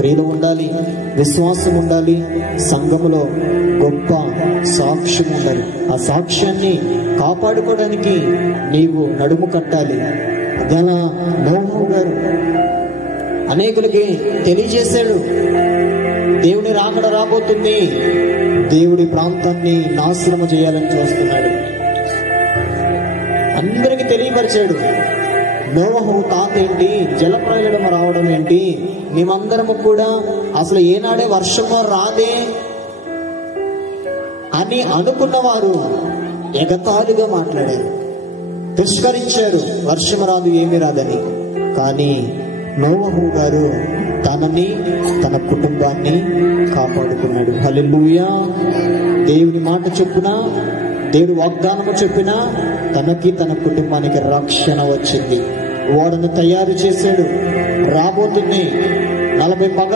ప్రేమ ఉండాలి, విశ్వాసం ఉండాలి, సంఘములో గొప్ప సాక్ష్యం ఉండాలి. ఆ సాక్ష్యాన్ని కాపాడుకోవడానికి నీవు నడుము కట్టాలి. అలా నోహు గారు అనేకులకి తెలియజేశాడు, దేవుని రాకడ రాబోతుంది, దేవుడి ప్రాంతాన్ని నాశనము చేయాలని చూస్తున్నాడు. అందరికి తెలియపరిచాడు. నోవహు తాత ఏంటి, జలప్రళయం రావడం ఏంటి, మేమందరము కూడా అసలు ఏనాడే వర్షము రాదే అని అనుకున్నవారు ఎగతాళిగా మాట్లాడారు, తిరస్కరించారు, వర్షం రాదు, ఏమి రాదని. కానీ నోవహు గారు తనని, తన కుటుంబాన్ని కాపాడుకున్నాడు. హల్లెలూయా. దేవుని మాట చొప్పున, దేవుడి వాగ్దానము చొప్పున తనకి, తన కుటుంబానికి రక్షణ వచ్చింది. ఓడను తయారు చేశాడు. రాబోతుంది 40 పగ